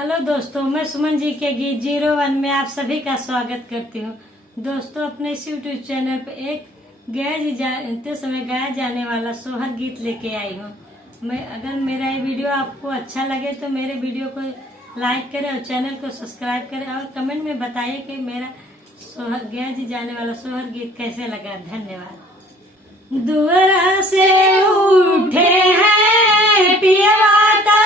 हेलो दोस्तों, मैं सुमन जी के गीत 01 में आप सभी का स्वागत करती हूँ। दोस्तों, अपने इस यूट्यूब चैनल पे एक गाते समय गाया जाने वाला सोहर गीत लेके आई हूँ। अगर मेरा ये वीडियो आपको अच्छा लगे तो मेरे वीडियो को लाइक करें और चैनल को सब्सक्राइब करें और कमेंट में बताइए कि मेरा गाया जाने वाला सोहर गीत कैसे लगा। धन्यवाद। दुअरा से उठे हैं पियवाता